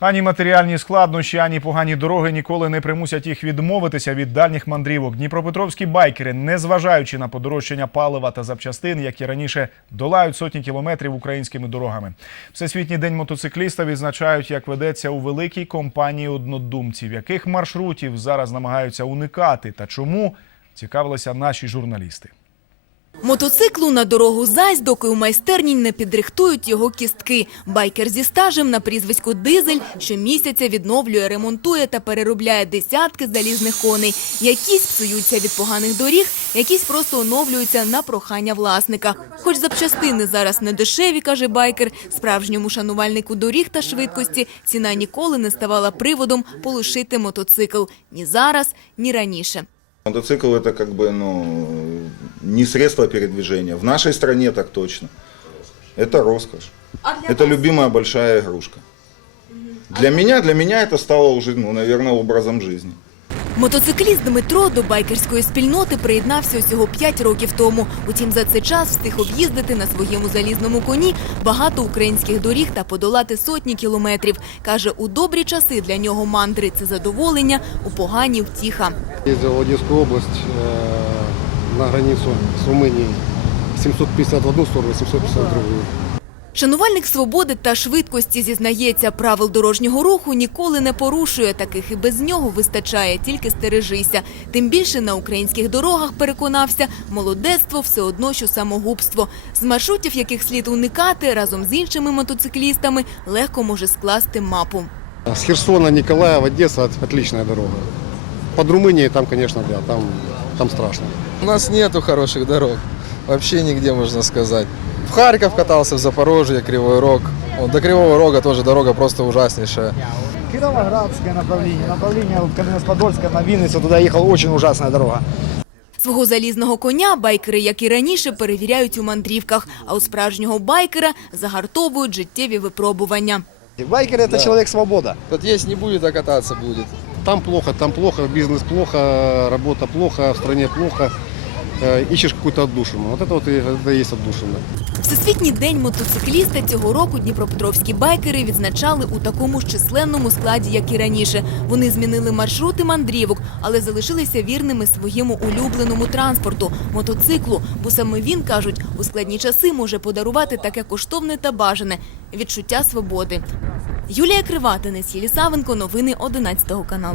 Ані матеріальні складнощі, ані погані дороги ніколи не примусять їх відмовитися від дальніх мандрівок. Дніпропетровські байкери, незважаючи на подорожчання палива та запчастин, як і раніше, долають сотні кілометрів українськими дорогами. Всесвітній день мотоцикліста відзначають, як ведеться у великій компанії однодумців, яких маршрутів зараз намагаються уникати та чому цікавилися наші журналісти. Мотоциклу на дорогу зась, доки у майстерні не підрихтують його кістки. Байкер зі стажем на прізвиську Дизель щомісяця відновлює, ремонтує та переробляє десятки залізних коней. Якісь псуються від поганих доріг, якісь просто оновлюються на прохання власника. Хоч запчастини зараз не дешеві, каже байкер, справжньому шанувальнику доріг та швидкості ціна ніколи не ставала приводом полишити мотоцикл. Ні зараз, ні раніше. Мотоцикл это как бы ну, не средство передвижения. В нашей стране так точно. Это роскошь. это любимая большая игрушка. Для меня, для меня это стало уже, ну, наверное, образом жизни. Мотоцикліст Дмитро до байкерської спільноти приєднався усього 5 років тому. Утім, за цей час встиг об'їздити на своєму залізному коні багато українських доріг та подолати сотні кілометрів. Каже, у добрі часи для нього мандри це задоволення, у погані втіха. Ездил в Одесскую область э, на границу с Румынией. 750 в одну сторону, 750 в другую. Шанувальник свободи та швидкості зізнається, правил дорожнього руху ніколи не порушує. Таких і без нього вистачає, тільки стережися. Тим більше на українських дорогах переконався, молодецтво все одно, що самогубство. З маршрутів, яких слід уникати, разом з іншими мотоциклістами легко може скласти мапу. С Херсона, Николаев, Одесса от- дорога. Под Румынией там, конечно, да, там, там страшно. У нас нету хороших дорог. Вообще нигде, можно сказать. В Харьков катался, в Запорожье, Кривой Рог. Вот, до Кривого Рога тоже дорога просто ужаснейшая. Кировоградское направление, направление в Каменец-Подольское на Винницу, туда ехал очень ужасная дорога. Свого залізного коня байкери, як і раніше, перевіряють у мандрівках, а у справжнього байкера загартовують життєві випробування. Байкер это Да. человек свобода. Тут есть не будет, а кататься будет Там плохо, там плохо, бизнес плохо, работа плохо, в стране плохо. Э, Ищешь какую-то отдушину. Вот это вот и, это и есть отдушина. Всесвітній день мотоцикліста цього року дніпропетровські байкери відзначали у такому ж численному складі, як і раніше. Вони змінили маршрути мандрівок, але залишилися вірними своєму улюбленому транспорту мотоциклу. Бо саме він кажуть, у складні часи може подарувати таке коштовне та бажане відчуття свободи. Юлія Крива, Денис Єлісавенко, новини 11 каналу.